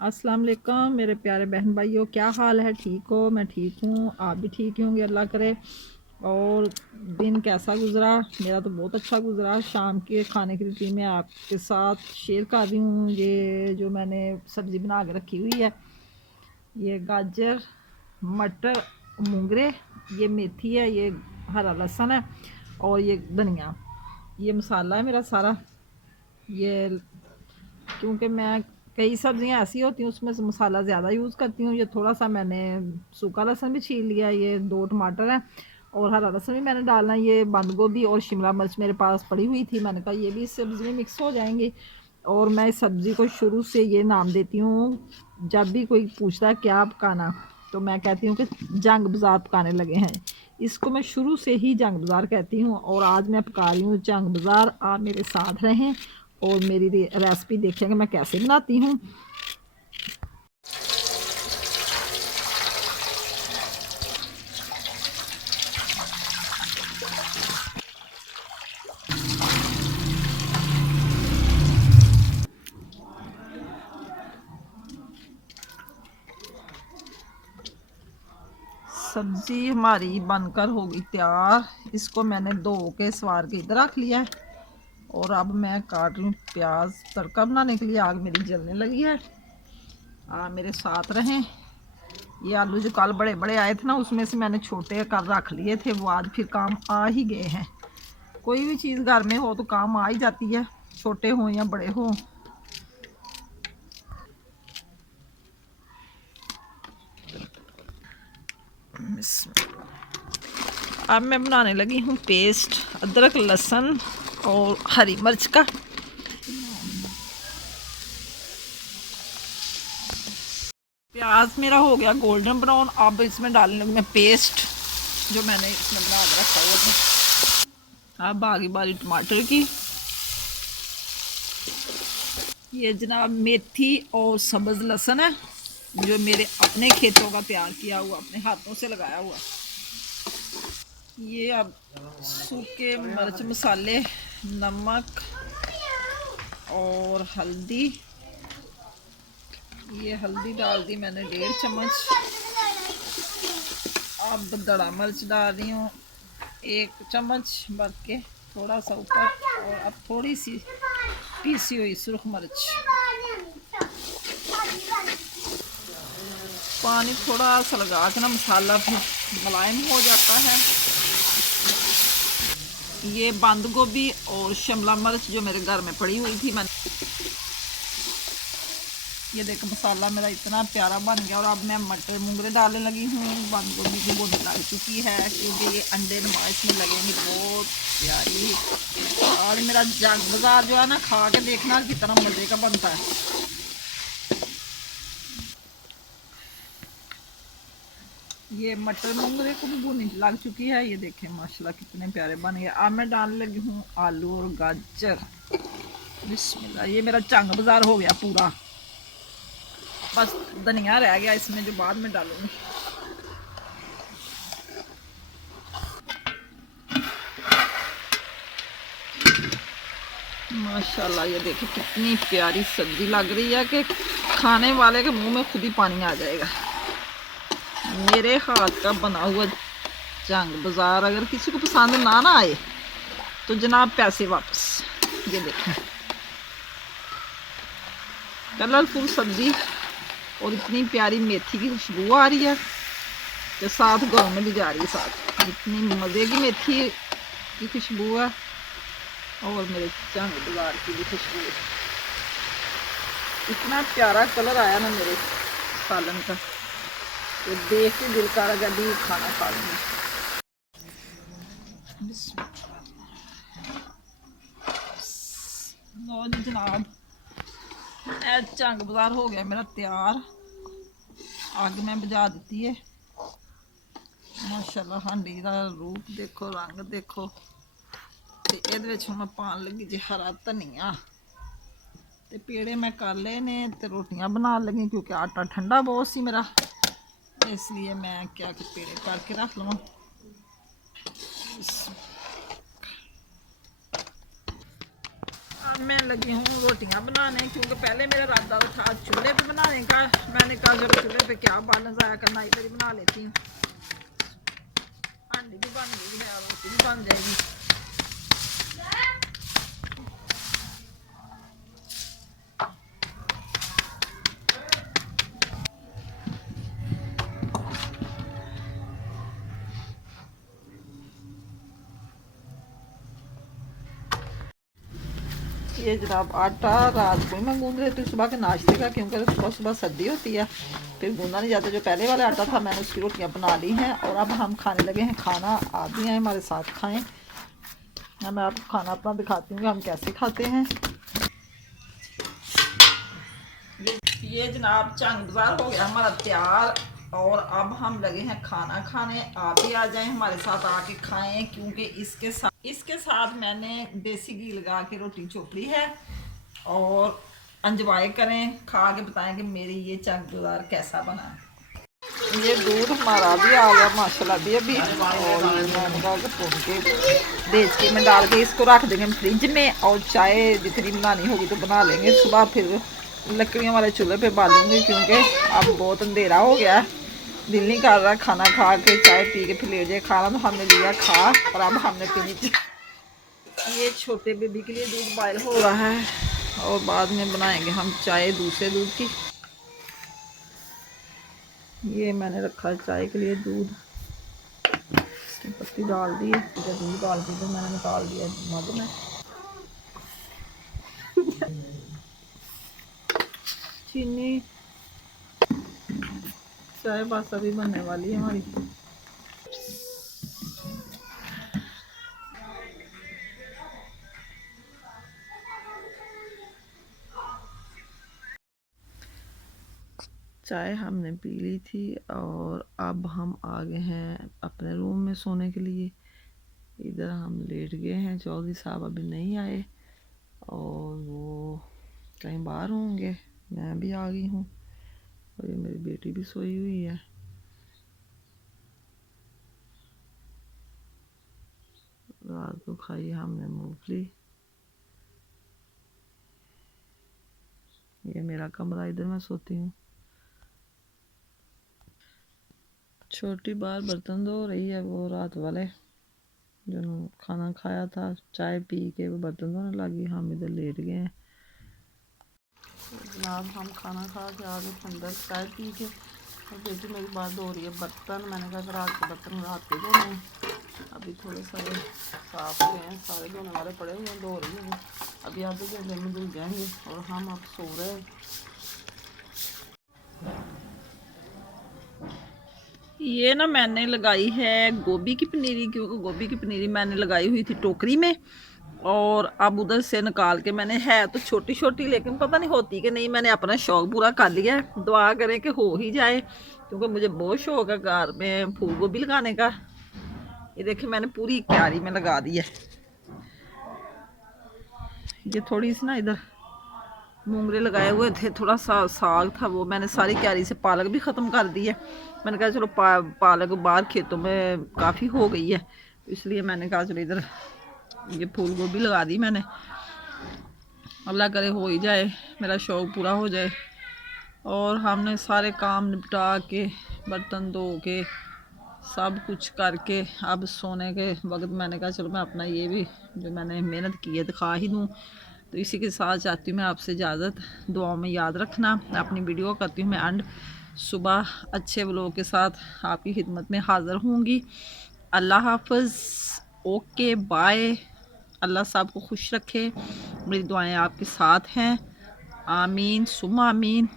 अस्सलाम वालेकुम मेरे प्यारे बहन भाइयों, क्या हाल है? ठीक हो? मैं ठीक हूँ, आप भी ठीक होंगे अल्लाह करे। और दिन कैसा गुज़रा? मेरा तो बहुत अच्छा गुज़रा। शाम के खाने की रूटीन में आपके साथ शेयर कर रही हूँ। ये जो मैंने सब्ज़ी बना के रखी हुई है, ये गाजर, मटर, मूंगरे, ये मेथी है, ये हरा लहसुन है और ये धनिया। ये मसाला है मेरा सारा। ये क्योंकि मैं कई सब्जियां ऐसी होती हैं उसमें से मसाला ज़्यादा यूज़ करती हूँ। ये थोड़ा सा मैंने सूखा लहसुन भी छील लिया, ये 2 टमाटर हैं और हरा लहसुन भी मैंने डालना है। ये बंद गोभी और शिमला मिर्च मेरे पास पड़ी हुई थी, मैंने कहा ये भी इस सब्ज़ी में मिक्स हो जाएंगी। और मैं इस सब्ज़ी को शुरू से ये नाम देती हूँ, जब भी कोई पूछता है क्या पकाना, तो मैं कहती हूँ कि जंग बाज़ार पकाने लगे हैं। इसको मैं शुरू से ही जंग बाज़ार कहती हूँ और आज मैं पका रही हूँ जंग बाज़ार। आप मेरे साथ रहें और मेरी रेसिपी देखेंगे मैं कैसे बनाती हूँ। सब्जी हमारी बनकर होगी तैयार। इसको मैंने धो के सवार के इधर रख लिया है और अब मैं काट रही हूँ प्याज तड़का बनाने के लिए। आग मेरी जलने लगी है, आप मेरे साथ रहें। ये आलू जो कल बड़े बड़े आए थे ना, उसमें से मैंने छोटे कर रख लिए थे, वो आज फिर काम आ ही गए हैं। कोई भी चीज़ घर में हो तो काम आ ही जाती है, छोटे हों या बड़े हों। अब मैं बनाने लगी हूँ पेस्ट अदरक लहसुन और हरी मिर्च का। प्याज मेरा हो गया गोल्डन ब्राउन। अब इसमें डालने लगी मैं पेस्ट जो मैंने इसमें बना के रखा हुआ था। अब आगे बारी टमाटर की। ये जनाब मेथी और सब्ज़ लहसुन है जो मेरे अपने खेतों का तैयार किया हुआ, अपने हाथों से लगाया हुआ। ये अब सूखे मिर्च मसाले, नमक और हल्दी। ये हल्दी डाल दी मैंने 1.5 चम्मच। अब दड़ा मिर्च डाल रही हूँ 1 चम्मच भर के, थोड़ा सा ऊपर। और अब थोड़ी सी पीसी हुई सुरख मिर्च। पानी थोड़ा सा लगा के ना मसाला फिर मुलायम हो जाता है। ये बंद गोभी और शिमला मिर्च जो मेरे घर में पड़ी हुई थी मैंने, ये देखो मसाला मेरा इतना प्यारा बन गया। और अब मैं मटर मूंगरे डालने लगी हूँ। बंद गोभी की भुन लग चुकी है क्योंकि ये अंडे नुमाइश में लगेंगी बहुत प्यारी। और मेरा जंग बाज़ार जो है ना, खा के देखना कितना मज़े का बनता है। ये मटर मूंगरे को भी भुनी लग चुकी है, ये देखें माशाल्लाह कितने प्यारे बन गए। अब मैं डालने लगी हूँ आलू और गाजर। बिस्मिल्लाह, ये मेरा जंग बाज़ार हो गया पूरा। बस धनिया रह गया इसमें जो बाद में डालूंगी। माशाल्लाह ये देखो कितनी प्यारी सब्जी लग रही है कि खाने वाले के मुंह में खुद ही पानी आ जाएगा। मेरे हाथ का बना हुआ जंग बाज़ार अगर किसी को पसंद ना आए तो जनाब पैसे वापस। ये देखें कलरफुल सब्जी और इतनी प्यारी मेथी की खुशबू आ रही है तो साथ गाँव में भी जा रही है। साथ इतनी मज़े की मेथी की खुशबू है और मेरे जंग बाज़ार की भी खुशबू है। इतना प्यारा कलर आया ना मेरे सालन का, तो देख के दिल कर जल्दी खाना खा लूँगी। लो जी जनाब, जंग बाज़ार हो गया मेरा तैयार। अग मैं बुझा दी है। माशाल्लाह हांडी का रूप देखो, रंग देखो। तो ये मैं पान लगी जी हरा धनिया। तो पेड़े मैं कर ले ने तो रोटियां बना लगी क्योंकि आटा ठंडा बहुत सी मेरा, इसलिए मैं क्या कि पेड़े करके रख लवां। मैं लगी हूँ रोटियां बनाने, क्योंकि पहले मेरा इरादा था चूल्हे पे बनाने का। मैंने कहा जब चूल्हे पे क्या बालन ज़ाया करना, इधर ही बना लेती हूँ। हांडी भी बन गई है, रोटी भी बन जाएगी। ये जनाब आटा रात को ही मैं गूंद लेती हूँ सुबह के नाश्ते का, क्योंकि सुबह सुबह सर्दी होती है, फिर गूंदा नहीं जाता। जो पहले वाला आटा था मैंने उसकी रोटियां बना ली हैं और अब हम खाने लगे हैं खाना। आप भी हैं हमारे साथ खाएं। मैं आपको खाना अपना दिखाती हूँ कि हम कैसे खाते हैं। ये जनाब चंग बाजार हो गया हमारा तैयार और अब हम लगे हैं खाना खाने। आप भी आ जाएं हमारे साथ आके खाएं, क्योंकि इसके साथ मैंने देसी घी लगा के रोटी चोपड़ी है। और एंजॉय करें, खा के बताएं कि मेरी ये चंग बाजार कैसा बना है। ये दूध हमारा भी आ गया माशाल्लाह भी अभी, और मैंने कहा कि भून के देसी में डाल के इसको रख देंगे फ्रिज में, और चाय जितनी बनानी होगी तो बना लेंगे। सुबह फिर लकड़ियों वाले चूल्हे पे बालूंगी, क्योंकि अब बहुत अंधेरा हो गया, दिल नहीं कर रहा खाना खा के चाय पी के फिर लेट जाए। खाना तो हमने लिया खा, और अब हमने पीनी। ये छोटे बेबी के लिए दूध बॉयल हो रहा है और बाद में बनाएंगे हम चाय दूसरे दूध की। ये मैंने रखा है चाय के लिए दूध, पत्ती डाल दी है, दूध डाल दी तो मैंने निकाल दिया मग में। चीनी चाय बस अभी बनने वाली है हमारी। चाय हमने पी ली थी और अब हम आ गए हैं अपने रूम में सोने के लिए। इधर हम लेट गए हैं, चौधरी साहब अभी नहीं आए और वो कहीं बाहर होंगे। मैं भी आ गई हूँ और ये मेरी बेटी भी सोई हुई है। रात को खाई हमने मूंगफली। ये मेरा कमरा, इधर मैं सोती हूँ। छोटी बार बर्तन धो रही है, वो रात वाले जो खाना खाया था चाय पी के वो बर्तन धोने लगी। हम इधर लेट गए हैं। जनाब हम खाना खा के आ गए अंदर चाय पी के, और बेटी मेरी बात धो रही है बर्तन। मैंने कहा रात के बर्तन रात के धोने, अभी थोड़े सारे साफ हुए हैं, सारे धोने वाले पड़े हुए हैं, धो रही है। अभी आधे घंटे में धुल जाएंगे और हम अब सो रहे हैं। ये ना मैंने लगाई है गोभी की पनीरी, क्योंकि गोभी की पनीरी मैंने लगाई हुई थी टोकरी में, और अब उधर से निकाल के मैंने, है तो छोटी छोटी लेकिन पता नहीं होती कि नहीं। मैंने अपना शौक पूरा कर लिया है, दुआ करें कि हो ही जाए, क्योंकि मुझे बहुत शौक है घर में फूल गोभी लगाने का। ये देखिए मैंने पूरी क्यारी में लगा दी है। ये थोड़ी सी ना इधर मूंगरे लगाए हुए थे, थोड़ा सा साग था, वो मैंने सारी क्यारी से पालक भी ख़त्म कर दी है। मैंने कहा चलो पालक बाहर खेतों में काफ़ी हो गई है, इसलिए मैंने कहा चलो इधर ये फूल गोभी लगा दी मैंने। अल्लाह करे हो ही जाए, मेरा शौक़ पूरा हो जाए। और हमने सारे काम निपटा के बर्तन धो के सब कुछ करके अब सोने के वक्त मैंने कहा चलो मैं अपना ये भी जो मैंने मेहनत की है दिखा ही दूँ। तो इसी के साथ चाहती हूँ मैं आपसे इजाज़त, दुआओं में याद रखना। अपनी वीडियो करती हूँ मैं एंड, सुबह अच्छे व्लॉग के साथ आपकी खिदमत में हाज़िर होंगी। अल्लाह हाफ़िज़, ओके बाय। अल्लाह सबको खुश रखे, मेरी दुआएं आपके साथ हैं। आमीन सुम्मा आमीन।